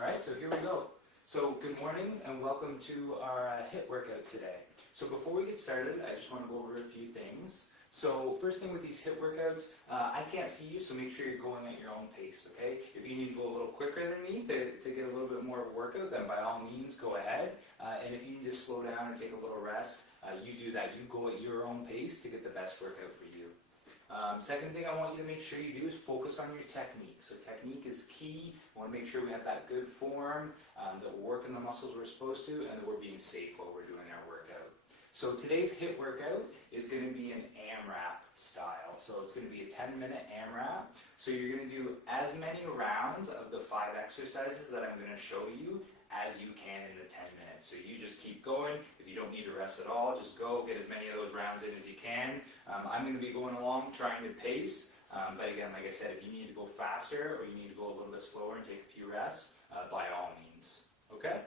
All right, so here we go. So good morning and welcome to our HIIT workout today. So before we get started, I just want to go over a few things. So first thing with these HIIT workouts, I can't see you, so make sure you're going at your own pace, okay? If you need to go a little quicker than me to get a little bit more of a workout, then by all means go ahead. And if you need to slow down and take a little rest, you do that. You go at your own pace to get the best workout for you. Second thing I want you to make sure you do is focus on your technique. So technique is key. We want to make sure we have that good form, that we're working the muscles we're supposed to, and that we're being safe while we're doing our workout. So today's HIIT workout is going to be an AMRAP style. So it's going to be a 10-minute AMRAP. So you're going to do as many rounds of the 5 exercises that I'm going to show you as you can in the 10 minutes. So you just keep going. If you don't need to rest at all, just go get as many of those rounds in as you can. I'm going to be going along trying to pace. But again, like I said, if you need to go faster or you need to go a little bit slower and take a few rests, by all means. Okay?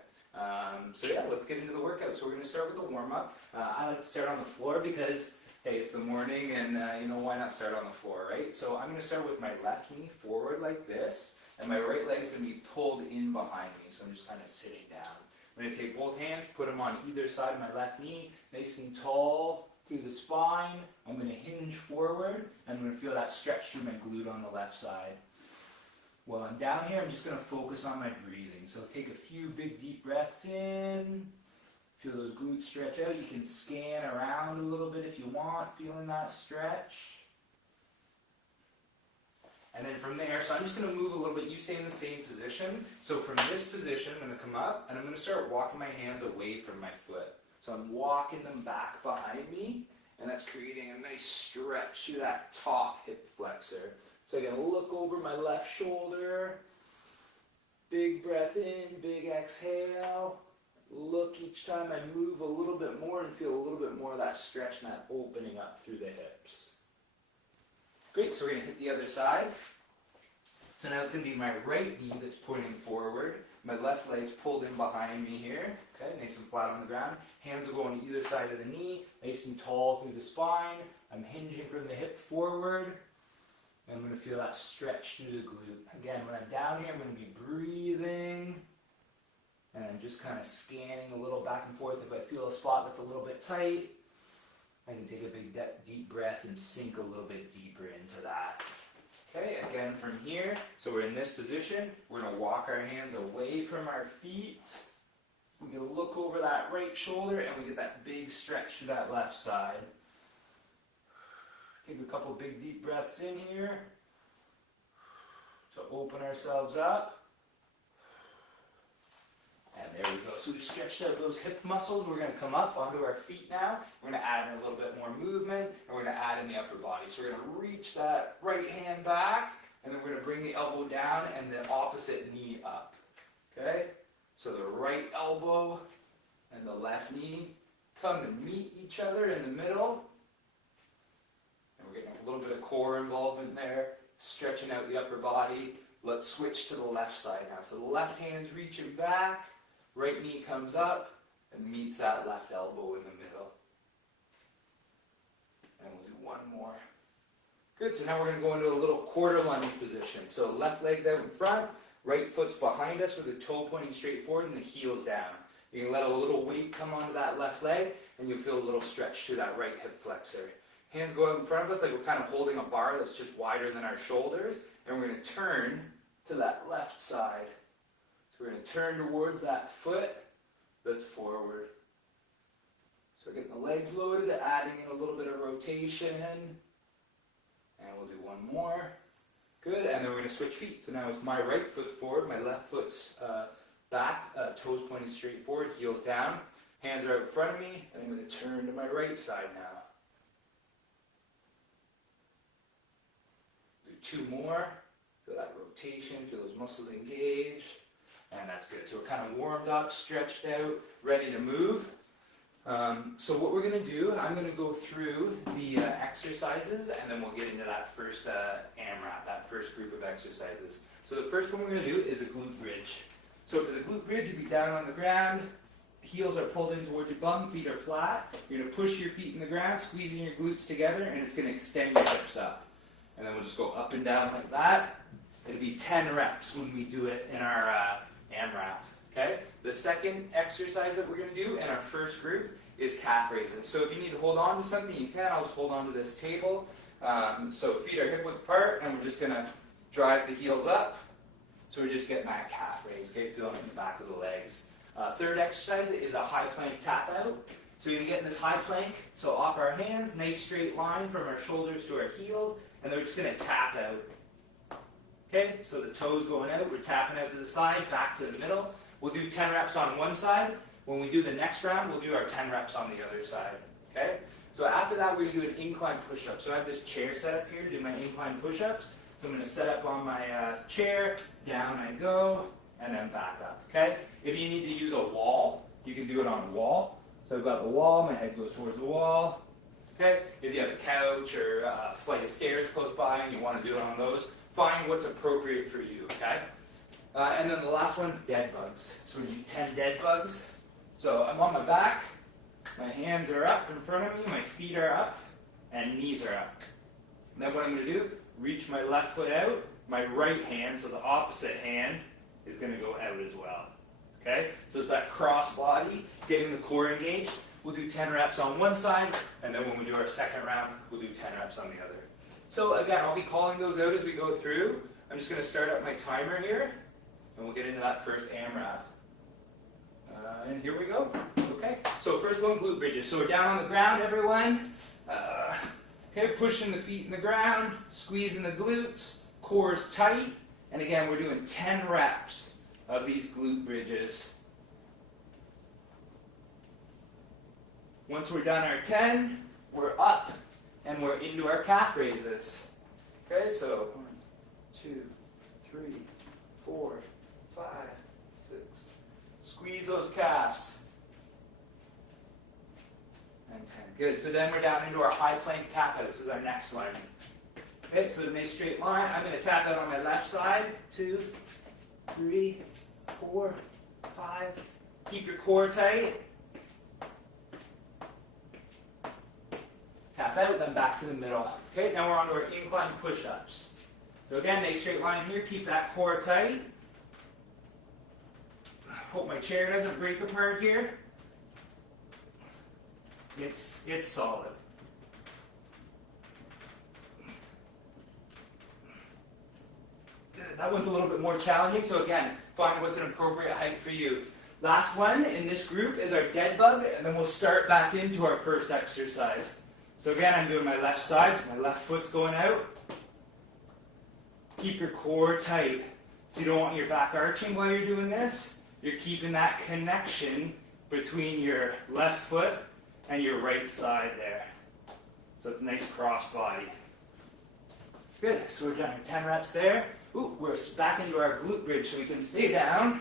So yeah, let's get into the workout. So we're going to start with the warm-up. I like to start on the floor because, hey, it's the morning and why not start on the floor, right? So I'm going to start with my left knee forward like this, and my right leg is going to be pulled in behind me. So I'm just kind of sitting down. I'm going to take both hands, put them on either side of my left knee, nice and tall through the spine. I'm going to hinge forward, and I'm going to feel that stretch through my glute on the left side. While I'm down here, I'm just going to focus on my breathing. So take a few big deep breaths in. Feel those glutes stretch out. You can scan around a little bit if you want, feeling that stretch. And then from there, so I'm just going to move a little bit. You stay in the same position. So from this position, I'm going to come up, and I'm going to start walking my hands away from my foot. So I'm walking them back behind me, and that's creating a nice stretch through that top hip flexor. So I'm going to look over my left shoulder. Big breath in, big exhale. Look each time I move a little bit more and feel a little bit more of that stretch and that opening up through the hips. Great, so we're going to hit the other side. So now it's going to be my right knee that's pointing forward. My left leg's pulled in behind me here. Okay, nice and flat on the ground. Hands will go on either side of the knee, nice and tall through the spine. I'm hinging from the hip forward. And I'm going to feel that stretch through the glute. Again, when I'm down here, I'm going to be breathing. And I'm just kind of scanning a little back and forth. If I feel a spot that's a little bit tight, I can take a big deep breath and sink a little bit deeper into that. Okay, again from here, so we're in this position, we're going to walk our hands away from our feet. We're going to look over that right shoulder and we get that big stretch to that left side. Take a couple big deep breaths in here to open ourselves up. And there we go. So we've stretched out those hip muscles. We're going to come up onto our feet now. We're going to add in a little bit more movement, and we're going to add in the upper body. So we're going to reach that right hand back, and then we're going to bring the elbow down and the opposite knee up. Okay? So the right elbow and the left knee come and meet each other in the middle. And we're getting a little bit of core involvement there, stretching out the upper body. Let's switch to the left side now. So the left hand's reaching back. Right knee comes up and meets that left elbow in the middle. And we'll do one more. Good, so now we're going to go into a little quarter lunge position. So left leg's out in front, right foot's behind us with the toe pointing straight forward and the heel's down. You can let a little weight come onto that left leg and you'll feel a little stretch through that right hip flexor. Hands go out in front of us like we're kind of holding a bar that's just wider than our shoulders. And we're going to turn to that left side. So we're going to turn towards that foot that's forward. So we're getting the legs loaded, adding in a little bit of rotation. And we'll do one more. Good, and then we're going to switch feet. So now it's my right foot forward, my left foot's back, toes pointing straight forward, heels down. Hands are out in front of me, and I'm going to turn to my right side now. Do 2 more. Feel that rotation, feel those muscles engaged, and that's good. So we're kind of warmed up, stretched out, ready to move. So what we're going to do, I'm going to go through the exercises, and then we'll get into that first AMRAP, that first group of exercises. So the first one we're going to do is a glute bridge. So for the glute bridge, you'll be down on the ground, heels are pulled in towards your bum, feet are flat. You're going to push your feet in the ground, squeezing your glutes together, and it's going to extend your hips up. And then we'll just go up and down like that. It'll be 10 reps when we do it in our AMRAP. Okay? The second exercise that we're going to do in our first group is calf raises. So if you need to hold on to something, you can. I'll just hold on to this table. So feet are hip width apart, and we're just going to drive the heels up. So we're just getting that calf raise, okay? Feeling it in the back of the legs. Third exercise is a high plank tap out. So you're getting this high plank, so off our hands, nice straight line from our shoulders to our heels, and then we're just going to tap out. Okay, so the toes going out, we're tapping out to the side, back to the middle. We'll do 10 reps on one side. When we do the next round, we'll do our 10 reps on the other side. Okay? So after that, we're going to do an incline push-up. So I have this chair set up here to do my incline push-ups. So I'm going to set up on my chair, down I go, and then back up. Okay? If you need to use a wall, you can do it on a wall. So I've got the wall, my head goes towards the wall. Okay? If you have a couch or a flight of stairs close by and you want to do it on those, find what's appropriate for you. Okay? And then the last one's dead bugs. So we do 10 dead bugs. So I'm on my back, my hands are up in front of me, my feet are up, and knees are up. And then what I'm going to do, reach my left foot out, my right hand, so the opposite hand, is going to go out as well. Okay? So it's that cross body, getting the core engaged. We'll do 10 reps on one side, and then when we do our second round, we'll do 10 reps on the other. So again, I'll be calling those out as we go through. I'm just going to start up my timer here, and we'll get into that first AMRAP. And here we go. Okay, so first one, glute bridges. So we're down on the ground, everyone. Okay, pushing the feet in the ground, squeezing the glutes, core is tight. And again, we're doing 10 reps of these glute bridges. Once we're done our 10, we're up and we're into our calf raises. Okay, so 1, 2, 3, 4, 5, 6. Squeeze those calves. And 10. Good. So then we're down into our high plank tap out. This is our next one. Okay, so a nice straight line. I'm going to tap out on my left side. 2, 3, 4, 5. Keep your core tight. Tap out, then back to the middle. Okay, now we're on to our incline push-ups. So again, nice straight line here. Keep that core tight. Hope my chair doesn't break apart here. It's solid. Good. That one's a little bit more challenging, so again, find what's an appropriate height for you. Last one in this group is our dead bug, and then we'll start back into our first exercise. So again, I'm doing my left side, so my left foot's going out. Keep your core tight. So you don't want your back arching while you're doing this. You're keeping that connection between your left foot and your right side there. So it's a nice cross body. Good, so we're done 10 reps there. Ooh, we're back into our glute bridge so we can stay down.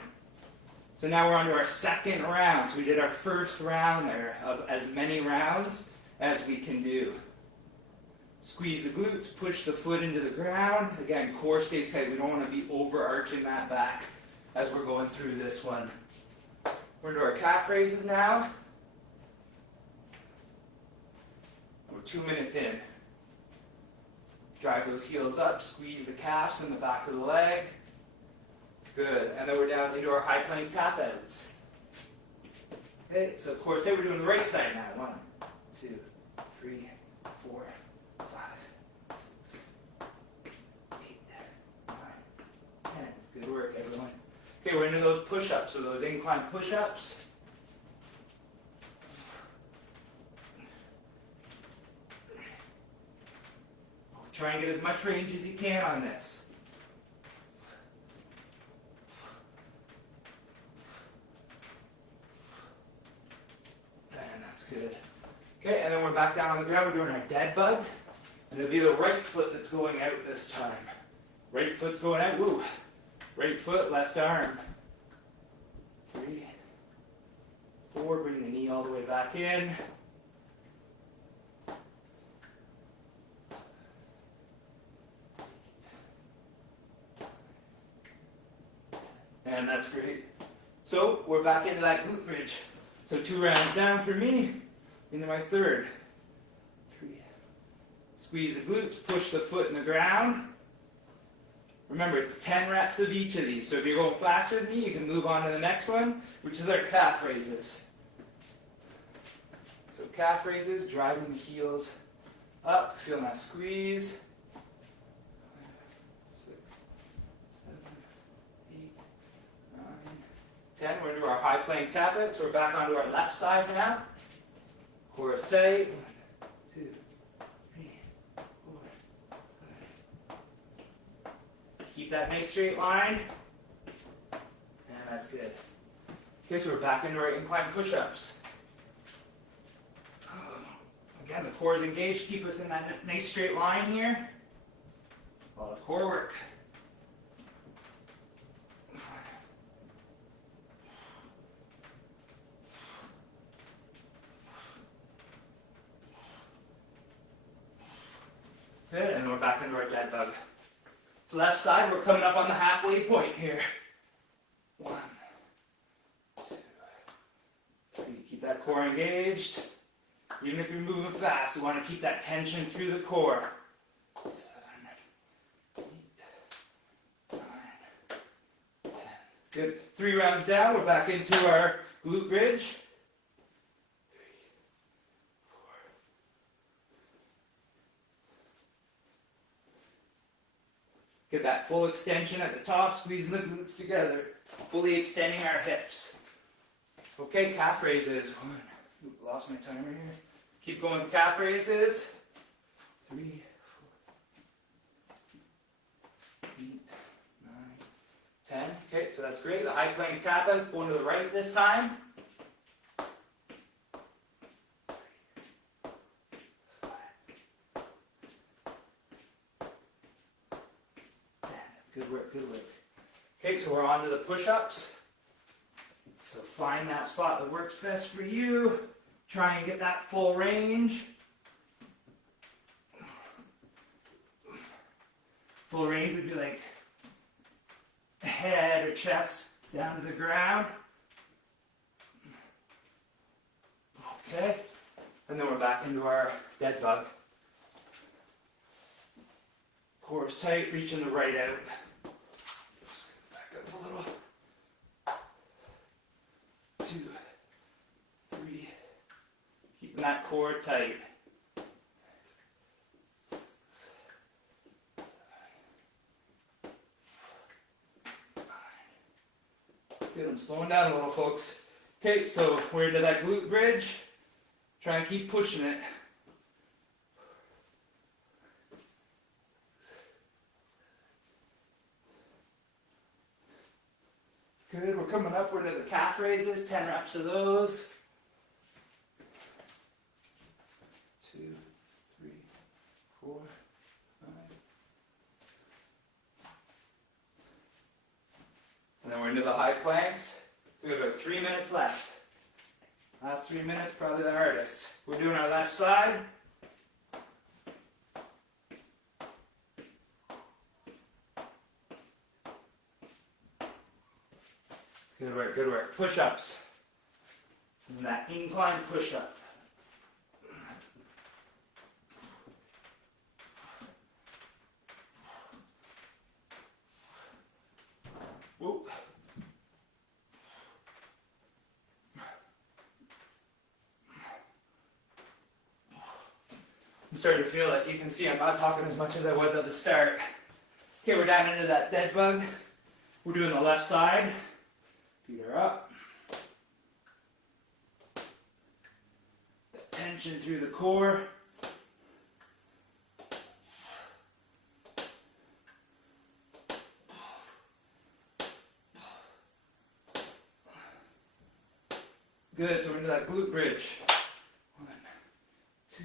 So now we're on to our second round. So we did our first round there of as many rounds as we can do. Squeeze the glutes, push the foot into the ground. Again, core stays tight. We don't want to be overarching that back as we're going through this one. We're into our calf raises now. We're 2 minutes in. Drive those heels up, squeeze the calves in the back of the leg. Good, and then we're down into our high plank tap outs. Okay, so of course, today we're doing the right side now. 1, 2, 3, 4, 5, 6, 8, 9, 10. Good work, everyone. Okay, we're into those push-ups, so those incline push-ups. Try and get as much range as you can on this. And that's good. Okay, and then we're back down on the ground. We're doing our dead bug. And it'll be the right foot that's going out this time. Right foot's going out. Woo. Right foot, left arm. 3, 4, bring the knee all the way back in. And that's great. So we're back into that glute bridge. So 2 rounds down for me, into my third. 3. Squeeze the glutes, push the foot in the ground. Remember, it's 10 reps of each of these. So if you're going faster than me, you can move on to the next one, which is our calf raises. So calf raises, driving the heels up, feeling that squeeze. 6, 7, 8, 9, 10. We're going to do our high plank tap out. So we're back onto our left side now. Core is tight. 1, 2, 3, 4, 5. Keep that nice straight line. And that's good. Okay, so we're back into our incline push-ups. Again, the core is engaged. Keep us in that nice straight line here. A lot of core work. Good, and we're back into our dead bug. Left side, we're coming up on the halfway point here. 1, 2, 3. Keep that core engaged. Even if you're moving fast, you want to keep that tension through the core. 7, 8, 9, 10. Good. 3 rounds down. We're back into our glute bridge. 3, 4. Get that full extension at the top, squeezing the glutes together. Fully extending our hips. Okay, calf raises. 1. Ooh, lost my timer here. Keep going with calf raises. 3, 4, 8, 9, 10. Okay, so that's great. The high plank tap out's going to the right this time. 3, 5, 10. Good work, good work. Okay, so we're on to the push-ups. So find that spot that works best for you. Try and get that full range. Full range would be like head or chest down to the ground. Okay, and then we're back into our dead bug. Core is tight, reaching the right out. Back up a little. 2, 3. Keeping that core tight. 6, 7, 9. Good, I'm slowing down a little, folks. Okay, so we're into that glute bridge. Try and keep pushing it. Good, we're coming up, we're into the calf raises, 10 reps of those. 2, 3, 4, 5. And then we're into the high planks. We have about 3 minutes left. Last 3 minutes, probably the hardest. We're doing our left side. Good work, good work. Push-ups. And that incline push-up. Whoop. I'm starting to feel it. You can see I'm not talking as much as I was at the start. Okay, we're down into that dead bug. We're doing the left side. Feet are up. That tension through the core. Good, so we're into that glute bridge. 1, 2,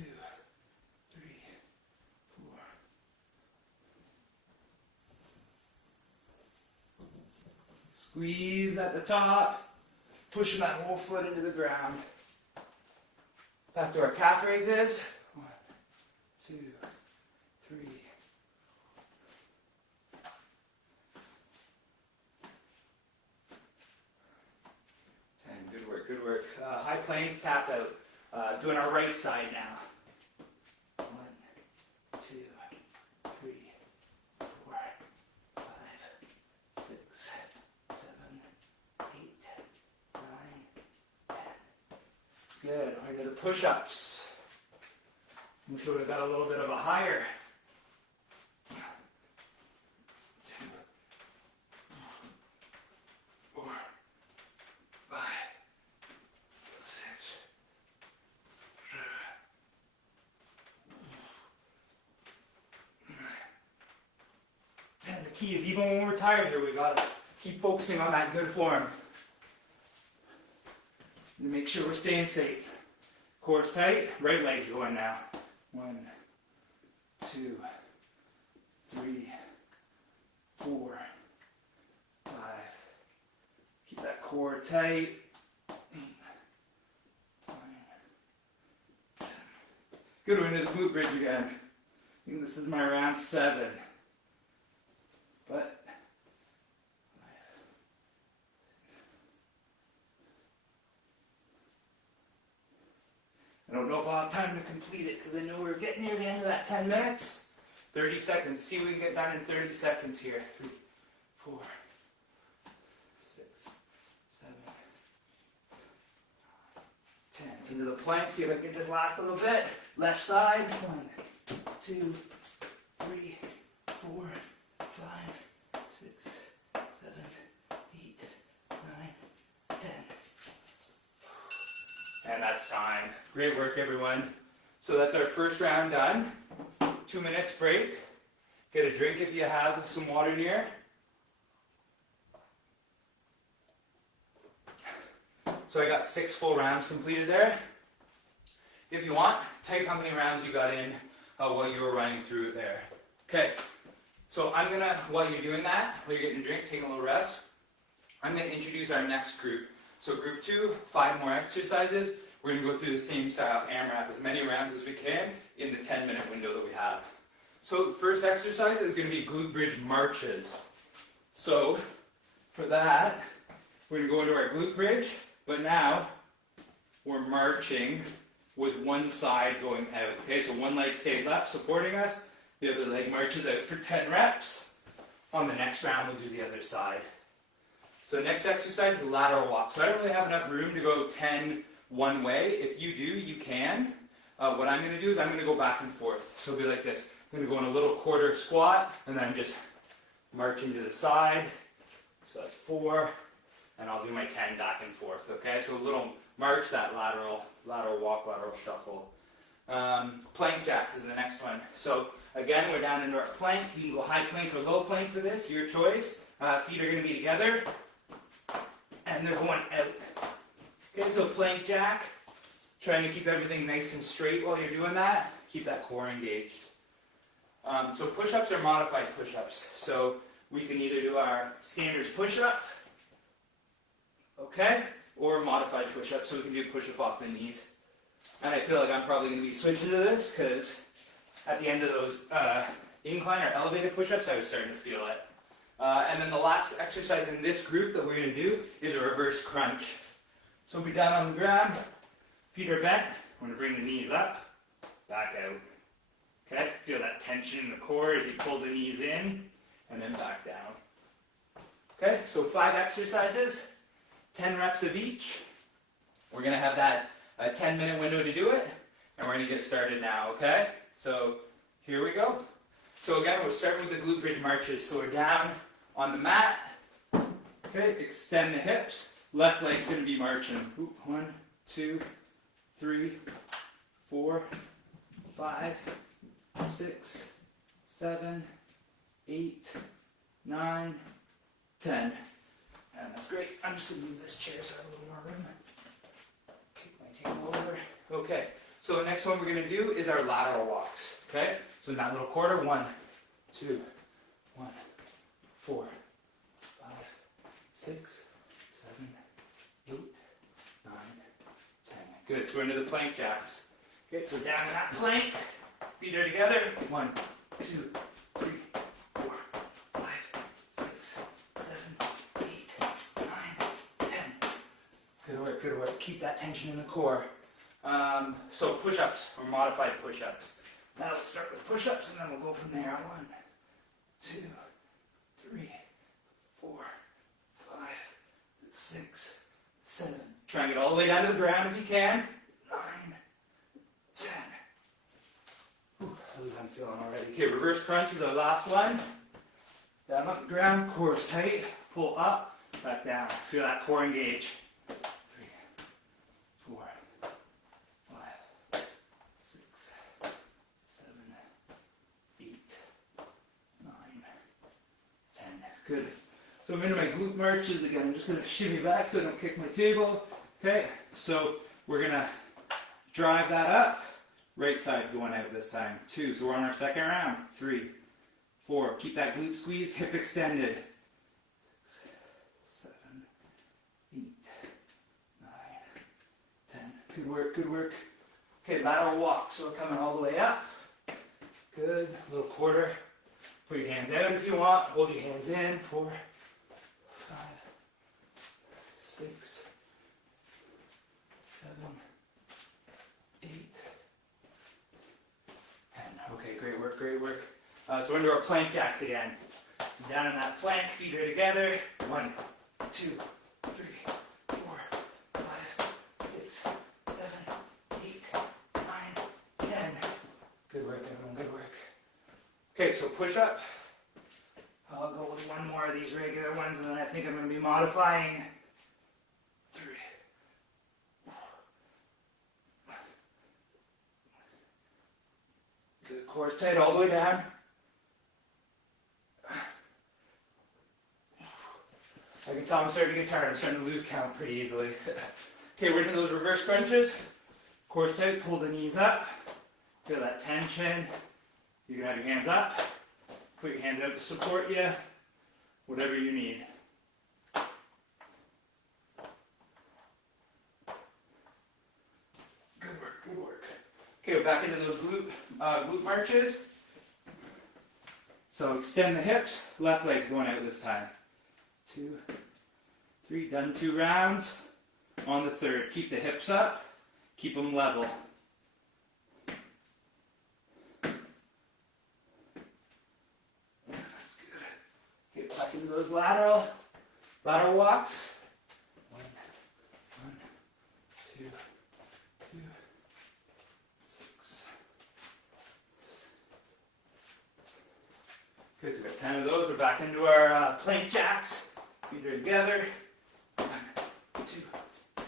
3, 4. Squeeze at the top, pushing that whole foot into the ground. Back to our calf raises. 1, 2, 3. 10. Good work, good work. High plank, tap out. Doing our right side now. 1, 2, 3, 4, 5. Good. Right to the push-ups. We should have got a little bit of a higher. 2, 4, 5, 6, 7. And the key is even when we're tired here, we gotta keep focusing on that good form. And make sure we're staying safe. Core's tight, right leg's going now. 1, 2, 3, 4, 5. Keep that core tight. 8, 9, 10. Good, we're into the glute bridge again. I think this is my round 7. But I don't know if I'll have time to complete it because I know we're getting near the end of that 10 minutes. 30 seconds. See what we can get done in 30 seconds here. 3, 4, 6, 7, 10. Into the plank. See if I can get this last little bit. Left side. 1, 2, 3, 4, 5, 6, 7, 8, 9, 10. And that's time. Great work, everyone. So that's our first round done. 2 minutes break. Get a drink if you have some water near. So I got 6 full rounds completed there. If you want, type how many rounds you got in while you were running through it there. Okay. So I'm gonna, while you're doing that, while you're getting a drink, taking a little rest, I'm gonna introduce our next group. So group 2, 5 more exercises. We're going to go through the same style AMRAP, as many rounds as we can in the 10-minute window that we have. So the first exercise is going to be glute bridge marches. So for that, we're going to go into our glute bridge, but now we're marching with one side going out. Okay, so one leg stays up, supporting us. The other leg marches out for 10 reps. On the next round, we'll do the other side. So the next exercise is lateral walk. So I don't really have enough room to go 10 one way. If you do, you can. What I'm going to do is I'm going to go back and forth. So it'll be like this. I'm going to go in a little quarter squat, and then I'm just marching to the side. So that's 4, and I'll do my 10 back and forth. Okay, so a little march, that lateral walk, lateral shuffle. Plank jacks is the next one. So again, we're down into our plank. You can go high plank or low plank for this, your choice. Feet are going to be together, and they're going out. Okay, so plank jack, trying to keep everything nice and straight while you're doing that. Keep that core engaged. So push-ups are modified push-ups. So we can either do our standard push-up, okay, or modified push-up. So we can do push-up off the knees. And I feel like I'm probably going to be switching to this because at the end of those incline or elevated push-ups, I was starting to feel it. And then the last exercise in this group that we're going to do is a reverse crunch. So we'll be down on the ground, feet are bent. We're going to bring the knees up, back out. Okay, feel that tension in the core as you pull the knees in, and then back down. Okay, so 5 exercises, 10 reps of each. We're going to have that 10-minute window to do it, and we're going to get started now, okay? So here we go. So again, we'll start with the glute bridge marches. So we're down on the mat. Okay, extend the hips. Left leg's going to be marching. 1, 2, 3, 4, 5, 6, 7, 8, 9, 10. And that's great. I'm just going to move this chair so I have a little more room. Kick my table over. Okay, so the next one we're going to do is our lateral walks. Okay, so in that little quarter, 1, 2, 1, 4, 5, 6, 7, 8, 9, 10. Good. So we're into the plank jacks. Okay, so down in that plank. Feet are together. 1, 2, 3, 4, 5, 6, 7, 8, 9, 10. Good work, good work. Keep that tension in the core. So push-ups or modified push-ups. Now let's start with push-ups and then we'll go from there. 1, 2, 3, 4, 5, 6, 7. Try and get all the way down to the ground if you can. feeling already. Okay, reverse crunch is our last one. Down on the ground, core's tight. Pull up, back down. Feel that core engage. 3, 4, 5, 6, 7, 8, 9, 10. Good. So I'm into my glute marches again. I'm just going to shimmy back so I don't kick my table. Okay, so we're going to drive that up. Right side going out this time. 2. So we're on our second round. 3, 4. Keep that glute squeeze, hip extended. 7, 8, 9, 10. Good work, good work. Okay, lateral walk. So we're coming all the way up. Good. Little quarter. Put your hands out if you want. Hold your hands in. 4, 5, 6, 7, 8, 10. Okay, great work, great work. So we're into our plank jacks again. So down in that plank, feet are together. 1, 2, 3, 4, 5, 6, 7, 8, 9, 10. Good work, everyone, good work. Okay, so push up. I'll go with one more of these regular ones, and then I think I'm going to be modifying. 3. Good, core's tight all the way down. I can tell I'm starting to get tired. I'm starting to lose count pretty easily. Okay, we're into those reverse crunches. Core's tight, pull the knees up. Feel that tension. You can have your hands up. Put your hands out to support you. Whatever you need. Good work, good work. Okay, we're back into those glute marches. So extend the hips. Left leg's going out this time. 2, 3, done 2 rounds. On the third, keep the hips up, keep them level. Yeah, that's good. Get back into those lateral walks. 1, 2, 2, 6. Good, so we've got 10 of those. We're back into our plank jacks. Feet are together. 1, 2, 3,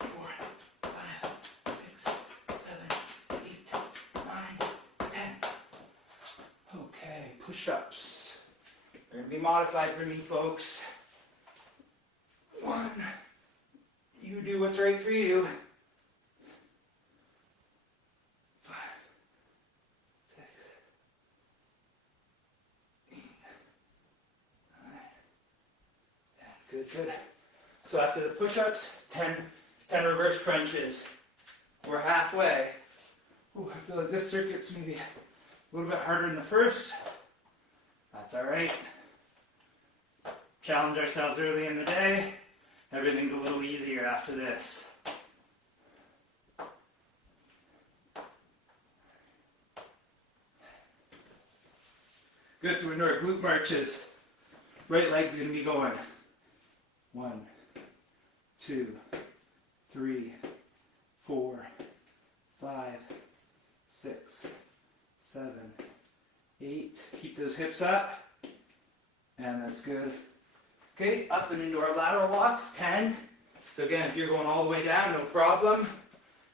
4, 5, 6, 7, 8, 9, 10. Okay, push-ups. They're going to be modified for me, folks. 1. You do what's right for you. 5, 6, 8, 9. Good, good. So after the push-ups, 10 reverse crunches. We're halfway. Ooh, I feel like this circuit's maybe a little bit harder than the first. That's all right. Challenge ourselves early in the day. Everything's a little easier after this. Good, so we're into our glute marches. Right leg's going to be going. 1, 2, 3, 4, 5, 6, 7, 8. Keep those hips up. And that's good. Okay, up and into our lateral walks. 10. So again, if you're going all the way down, no problem.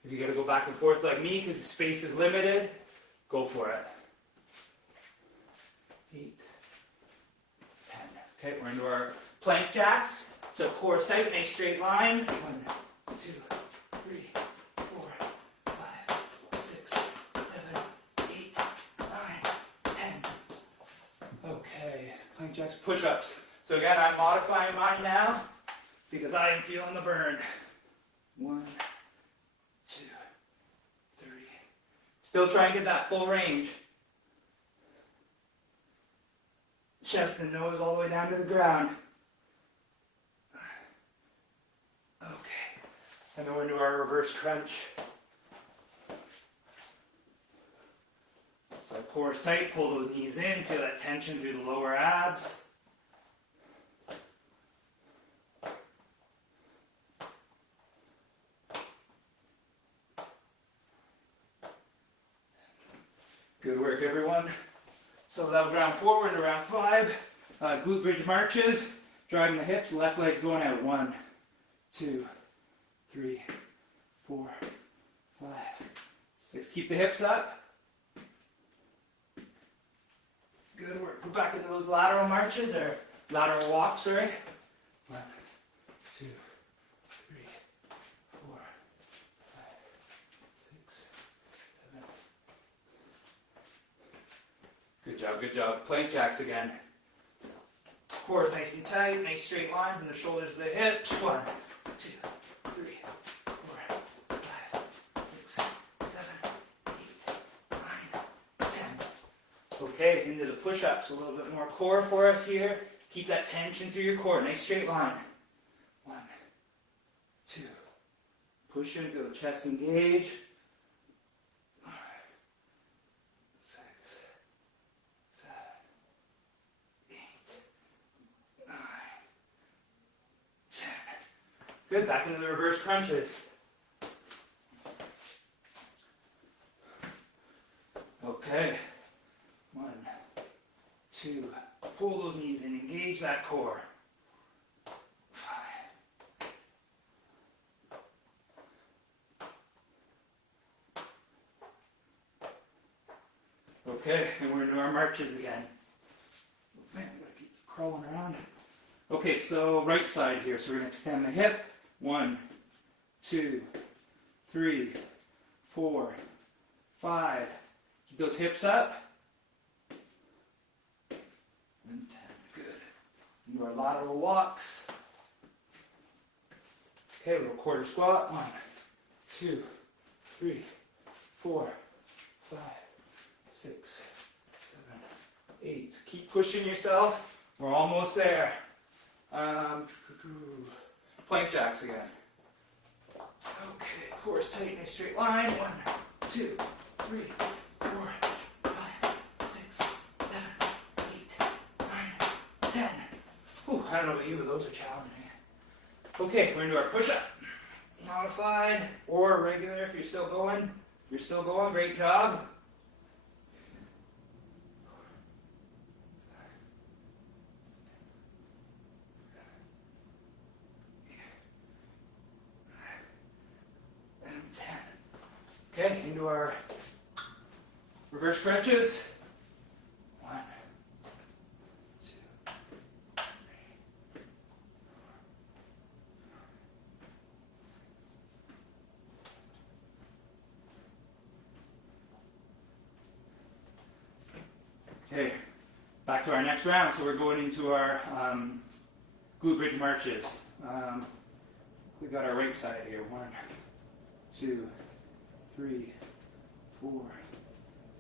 If you got to go back and forth like me because the space is limited, go for it. 8, 10. Okay, we're into our plank jacks. So core's tight, nice straight line. 1, 2, 3, 4, 5, 6, 7, 8, 9, 10. Okay, plank jacks, push-ups. So again, I'm modifying mine now because I am feeling the burn. 1, 2, 3. Still try and get that full range. Chest and nose all the way down to the ground. And then we're into our reverse crunch. So core's tight, pull those knees in, feel that tension through the lower abs. Good work, everyone. So that was round 4, we're into round 5. Glute bridge marches, driving the hips, left leg's going out. 1, 2, 3, 4, 5, 6. Keep the hips up. Good work. Go back into those lateral marches, or lateral walks, sorry. 1, 2, 3, 4, 5, 6, 7. Good job, good job. Plank jacks again. Core is nice and tight, nice straight line from the shoulders to the hips. 1, 2, 3, 4, 5, 6, 7, 8, 9, 10. Okay, into the push-ups. A little bit more core for us here. Keep that tension through your core. Nice straight line. 1, 2. Push in, feel the chest engage. 5, 6, 7, 8, 9, 10. Good, back into the reverse crunches. Okay. 1, 2. Pull those knees in, engage that core. 5. Okay, and we're into our marches again. Man, I'm gonna keep crawling around. Okay, so right side here. So we're gonna extend the hip. 1, 2, 3, 4, 5. Keep those hips up. And 10. Good. Into our lateral walks. Okay, little quarter squat. 1, 2, 3, 4, 5, 6, 7, 8. Keep pushing yourself. We're almost there. Plank jacks again. Okay, core's tight, nice straight line. 1, 2, 3, 4, 5, 6, 7, 8, 9, 10. Whew, I don't know about you, but those are challenging. Okay, we're into our push-up. Modified or regular if you're still going. You're still going, great job. And 10. Okay, into our reverse crunches. 1, 2, 3. Okay, back to our next round. So we're going into our glute bridge marches. We got our right side here. 1, 2, 3, 4,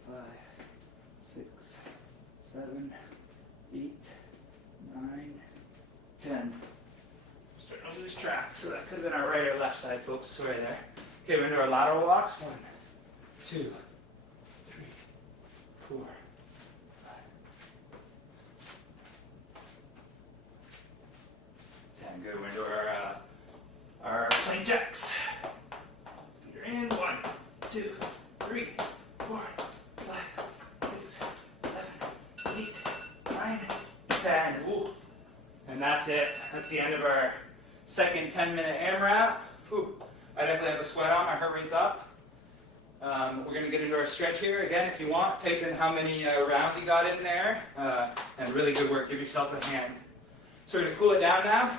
5, 6, 7, 8, 9, 10. Starting to lose track, so that could have been our right or left side, folks. Sorry there. Okay, we're into our lateral walks. 1, 2, 3, 4, 5, 10. Good. We're into our plank jacks. Feet are in. 1, 2, 3, 4, 5, 6, 7, 8, 9, 10. Ooh. And that's it. That's the end of our second 10-minute AMRAP. Ooh. I definitely have a sweat on. My heart rate's up. We're going to get into our stretch here. Again, if you want, type in how many rounds you got in there. And really good work. Give yourself a hand. So we're going to cool it down now.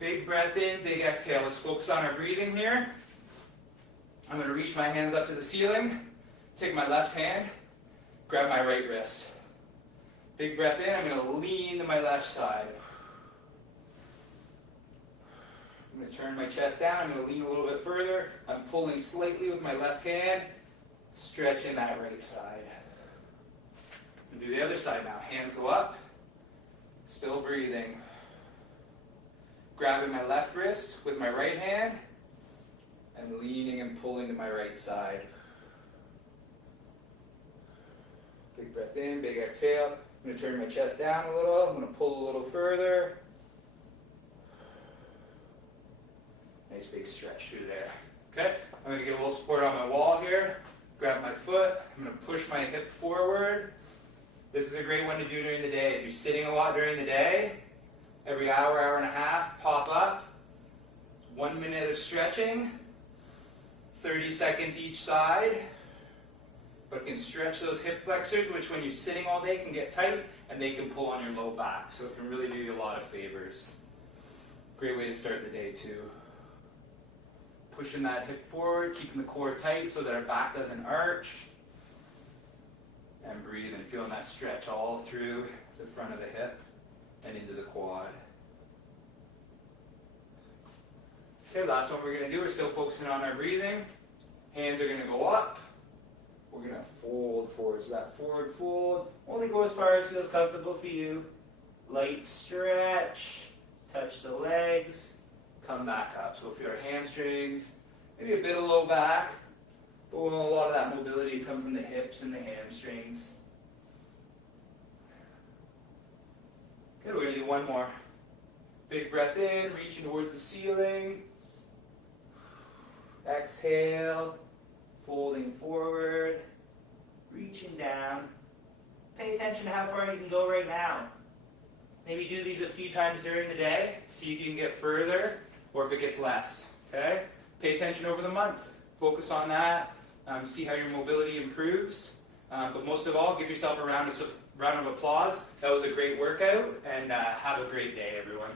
Big breath in, big exhale. Let's focus on our breathing here. I'm going to reach my hands up to the ceiling. Take my left hand. Grab my right wrist. Big breath in. I'm going to lean to my left side. I'm going to turn my chest down. I'm going to lean a little bit further. I'm pulling slightly with my left hand. Stretching that right side. And do the other side now. Hands go up. Still breathing. Grabbing my left wrist with my right hand. And leaning and pulling to my right side. Big breath in, big exhale. I'm going to turn my chest down a little. I'm going to pull a little further. Nice big stretch through there. Okay, I'm going to get a little support on my wall here. grab my foot, I'm going to push my hip forward. This is a great one to do during the day. If you're sitting a lot during the day, every hour, hour and a half, pop up. 1 minute of stretching, 30 seconds each side. But it can stretch those hip flexors, which when you're sitting all day can get tight, and they can pull on your low back. So it can really do you a lot of favors. Great way to start the day too. Pushing that hip forward, keeping the core tight so that our back doesn't arch. And breathe and feeling that stretch all through the front of the hip and into the quad. Okay, last one we're going to do, we're still focusing on our breathing. Hands are going to go up. We're going to fold forward. So that forward fold, only go as far as feels comfortable for you. Light stretch, touch the legs, come back up. So feel our hamstrings, maybe a bit of low back, but a lot of that mobility comes from the hips and the hamstrings. Good, we're going to do one more. Big breath in, reaching towards the ceiling. Exhale, folding forward, reaching down. Pay attention to how far you can go right now. Maybe do these a few times during the day, see if you can get further or if it gets less. Okay? Pay attention over the month. Focus on that. See how your mobility improves. But most of all, give yourself a round of applause. That was a great workout, and have a great day, everyone.